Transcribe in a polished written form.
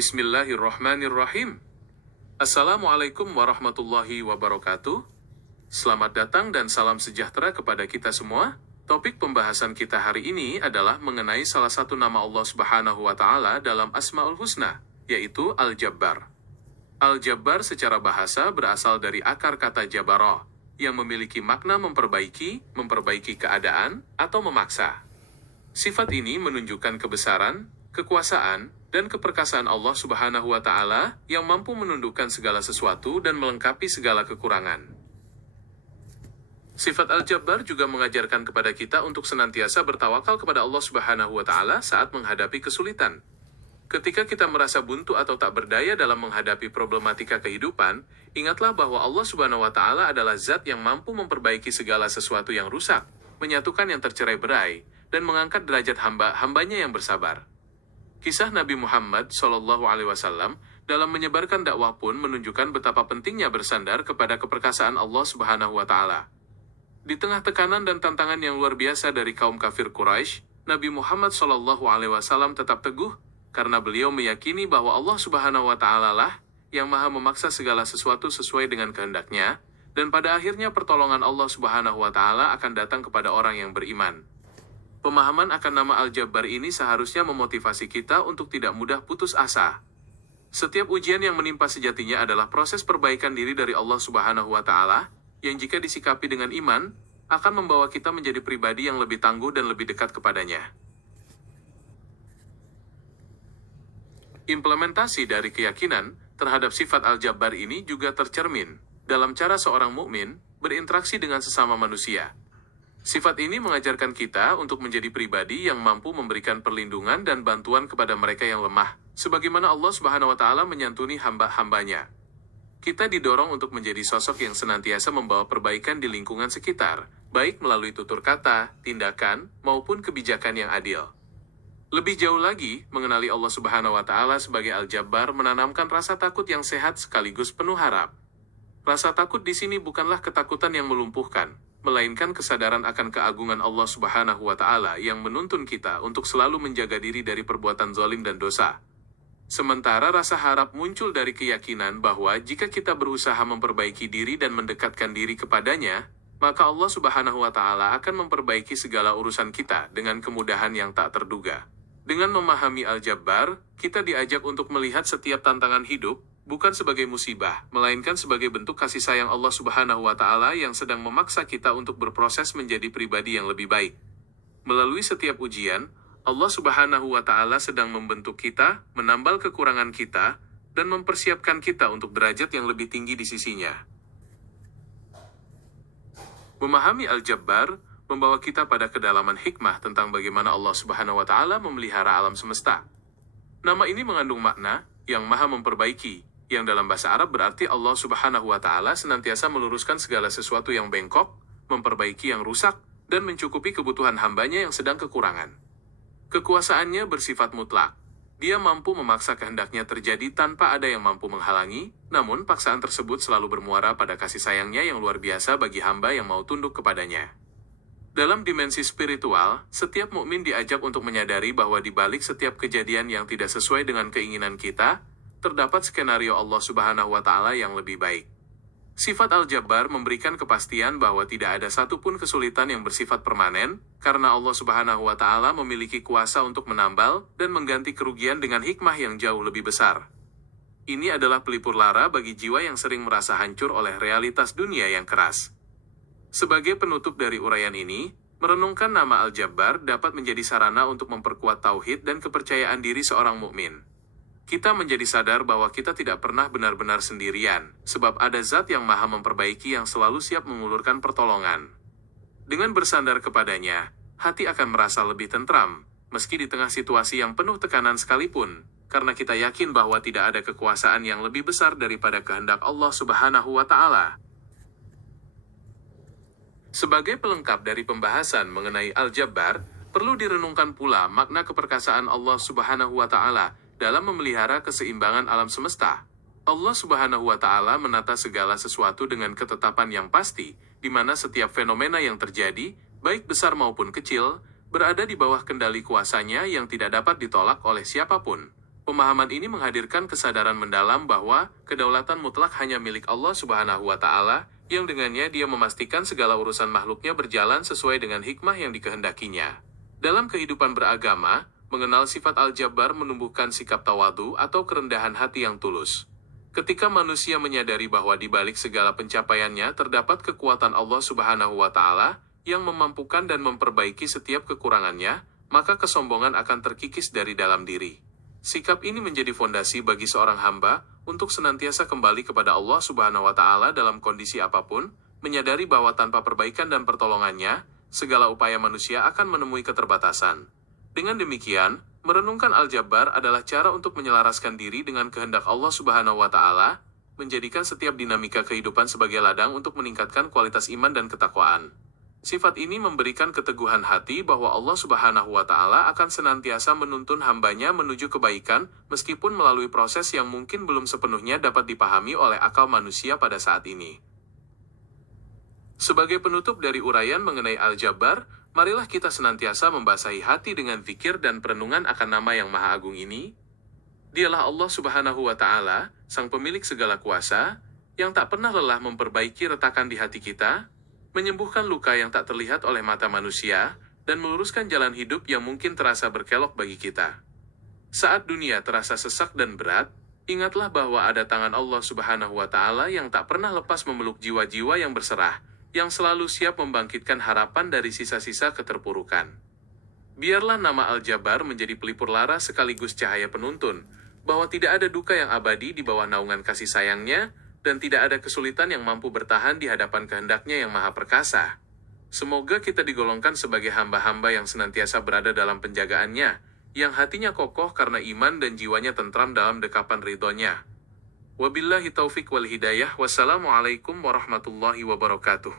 Bismillahirrahmanirrahim. Assalamualaikum warahmatullahi wabarakatuh. Selamat datang dan salam sejahtera kepada kita semua. Topik pembahasan kita hari ini adalah mengenai salah satu nama Allah Subhanahu wa Ta'ala dalam Asmaul Husna, yaitu Al-Jabbar. Al-Jabbar secara bahasa berasal dari akar kata jabarah, yang memiliki makna memperbaiki keadaan, atau memaksa. Sifat ini menunjukkan kebesaran, kekuasaan, dan keperkasaan Allah Subhanahu wa Ta'ala yang mampu menundukkan segala sesuatu dan melengkapi segala kekurangan. Sifat Al-Jabbar juga mengajarkan kepada kita untuk senantiasa bertawakal kepada Allah Subhanahu wa Ta'ala saat menghadapi kesulitan. Ketika kita merasa buntu atau tak berdaya dalam menghadapi problematika kehidupan, ingatlah bahwa Allah Subhanahu wa Ta'ala adalah zat yang mampu memperbaiki segala sesuatu yang rusak, menyatukan yang tercerai-berai, dan mengangkat derajat hamba-hambanya yang bersabar. Kisah Nabi Muhammad SAW dalam menyebarkan dakwah pun menunjukkan betapa pentingnya bersandar kepada keperkasaan Allah Subhanahu wa Ta'ala. Di tengah tekanan dan tantangan yang luar biasa dari kaum kafir Quraisy, Nabi Muhammad SAW tetap teguh karena beliau meyakini bahwa Allah Subhanahu wa Ta'ala lah yang maha memaksa segala sesuatu sesuai dengan kehendaknya, dan pada akhirnya pertolongan Allah Subhanahu wa Ta'ala akan datang kepada orang yang beriman. Pemahaman akan nama Al-Jabbar ini seharusnya memotivasi kita untuk tidak mudah putus asa. Setiap ujian yang menimpa sejatinya adalah proses perbaikan diri dari Allah Subhanahu wa Ta'ala, yang jika disikapi dengan iman, akan membawa kita menjadi pribadi yang lebih tangguh dan lebih dekat kepadanya. Implementasi dari keyakinan terhadap sifat Al-Jabbar ini juga tercermin dalam cara seorang mukmin berinteraksi dengan sesama manusia. Sifat ini mengajarkan kita untuk menjadi pribadi yang mampu memberikan perlindungan dan bantuan kepada mereka yang lemah, sebagaimana Allah Subhanahu wa Ta'ala menyantuni hamba-hambanya. Kita didorong untuk menjadi sosok yang senantiasa membawa perbaikan di lingkungan sekitar, baik melalui tutur kata, tindakan, maupun kebijakan yang adil. Lebih jauh lagi, mengenali Allah Subhanahu wa Ta'ala sebagai Al-Jabbar menanamkan rasa takut yang sehat sekaligus penuh harap. Rasa takut di sini bukanlah ketakutan yang melumpuhkan, melainkan kesadaran akan keagungan Allah Subhanahu wa Ta'ala yang menuntun kita untuk selalu menjaga diri dari perbuatan zalim dan dosa. Sementara rasa harap muncul dari keyakinan bahwa jika kita berusaha memperbaiki diri dan mendekatkan diri kepadanya, maka Allah Subhanahu wa Ta'ala akan memperbaiki segala urusan kita dengan kemudahan yang tak terduga. Dengan memahami Al-Jabbar, kita diajak untuk melihat setiap tantangan hidup bukan sebagai musibah, melainkan sebagai bentuk kasih sayang Allah Subhanahu wa Ta'ala yang sedang memaksa kita untuk berproses menjadi pribadi yang lebih baik. Melalui setiap ujian, Allah Subhanahu wa Ta'ala sedang membentuk kita, menambal kekurangan kita, dan mempersiapkan kita untuk derajat yang lebih tinggi di sisinya. Memahami Al-Jabbar membawa kita pada kedalaman hikmah tentang bagaimana Allah Subhanahu wa Ta'ala memelihara alam semesta. Nama ini mengandung makna yang maha memperbaiki, yang dalam bahasa Arab berarti Allah Subhanahu wa Ta'ala senantiasa meluruskan segala sesuatu yang bengkok, memperbaiki yang rusak, dan mencukupi kebutuhan hambanya yang sedang kekurangan. Kekuasaannya bersifat mutlak. Dia mampu memaksa kehendaknya terjadi tanpa ada yang mampu menghalangi, namun paksaan tersebut selalu bermuara pada kasih sayangnya yang luar biasa bagi hamba yang mau tunduk kepadanya. Dalam dimensi spiritual, setiap mukmin diajak untuk menyadari bahwa di balik setiap kejadian yang tidak sesuai dengan keinginan kita, terdapat skenario Allah Subhanahu wa Ta'ala yang lebih baik. Sifat Al-Jabbar memberikan kepastian bahwa tidak ada satupun kesulitan yang bersifat permanen, karena Allah Subhanahu wa Ta'ala memiliki kuasa untuk menambal dan mengganti kerugian dengan hikmah yang jauh lebih besar. Ini adalah pelipur lara bagi jiwa yang sering merasa hancur oleh realitas dunia yang keras. Sebagai penutup dari uraian ini, merenungkan nama Al-Jabbar dapat menjadi sarana untuk memperkuat tauhid dan kepercayaan diri seorang mukmin. Kita menjadi sadar bahwa kita tidak pernah benar-benar sendirian, sebab ada zat yang maha memperbaiki yang selalu siap mengulurkan pertolongan. Dengan bersandar kepadanya, hati akan merasa lebih tentram, meski di tengah situasi yang penuh tekanan sekalipun, karena kita yakin bahwa tidak ada kekuasaan yang lebih besar daripada kehendak Allah Subhanahu wa Ta'ala. Sebagai pelengkap dari pembahasan mengenai Al-Jabbar, perlu direnungkan pula makna keperkasaan Allah Subhanahu wa Ta'ala dalam memelihara keseimbangan alam semesta. Allah Subhanahu wa Ta'ala menata segala sesuatu dengan ketetapan yang pasti, di mana setiap fenomena yang terjadi, baik besar maupun kecil, berada di bawah kendali kuasanya yang tidak dapat ditolak oleh siapapun. Pemahaman ini menghadirkan kesadaran mendalam bahwa kedaulatan mutlak hanya milik Allah Subhanahu wa Ta'ala, yang dengannya Dia memastikan segala urusan makhluknya berjalan sesuai dengan hikmah yang dikehendakinya. Dalam kehidupan beragama, mengenal sifat Al-Jabbar menumbuhkan sikap tawadu atau kerendahan hati yang tulus. Ketika manusia menyadari bahwa di balik segala pencapaiannya terdapat kekuatan Allah Subhanahu wa Ta'ala yang memampukan dan memperbaiki setiap kekurangannya, maka kesombongan akan terkikis dari dalam diri. Sikap ini menjadi fondasi bagi seorang hamba untuk senantiasa kembali kepada Allah Subhanahu wa Ta'ala dalam kondisi apapun, menyadari bahwa tanpa perbaikan dan pertolongannya, segala upaya manusia akan menemui keterbatasan. Dengan demikian, merenungkan Al-Jabbar adalah cara untuk menyelaraskan diri dengan kehendak Allah Subhanahu wa Ta'ala, menjadikan setiap dinamika kehidupan sebagai ladang untuk meningkatkan kualitas iman dan ketakwaan. Sifat ini memberikan keteguhan hati bahwa Allah Subhanahu wa Ta'ala akan senantiasa menuntun hambanya menuju kebaikan, meskipun melalui proses yang mungkin belum sepenuhnya dapat dipahami oleh akal manusia pada saat ini. Sebagai penutup dari uraian mengenai Al-Jabbar, marilah kita senantiasa membasahi hati dengan zikir dan perenungan akan nama yang Maha Agung ini. Dialah Allah Subhanahu wa Ta'ala, Sang Pemilik segala kuasa, yang tak pernah lelah memperbaiki retakan di hati kita, menyembuhkan luka yang tak terlihat oleh mata manusia, dan meluruskan jalan hidup yang mungkin terasa berkelok bagi kita. Saat dunia terasa sesak dan berat, ingatlah bahwa ada tangan Allah Subhanahu wa Ta'ala yang tak pernah lepas memeluk jiwa-jiwa yang berserah, yang selalu siap membangkitkan harapan dari sisa-sisa keterpurukan. Biarlah nama Al-Jabbar menjadi pelipur lara sekaligus cahaya penuntun, bahwa tidak ada duka yang abadi di bawah naungan kasih sayangnya, dan tidak ada kesulitan yang mampu bertahan di hadapan kehendaknya yang maha perkasa. Semoga kita digolongkan sebagai hamba-hamba yang senantiasa berada dalam penjagaannya, yang hatinya kokoh karena iman dan jiwanya tentram dalam dekapan ridhonya. Wabillahi taufik wal hidayah. Wassalamualaikum warahmatullahi wabarakatuh.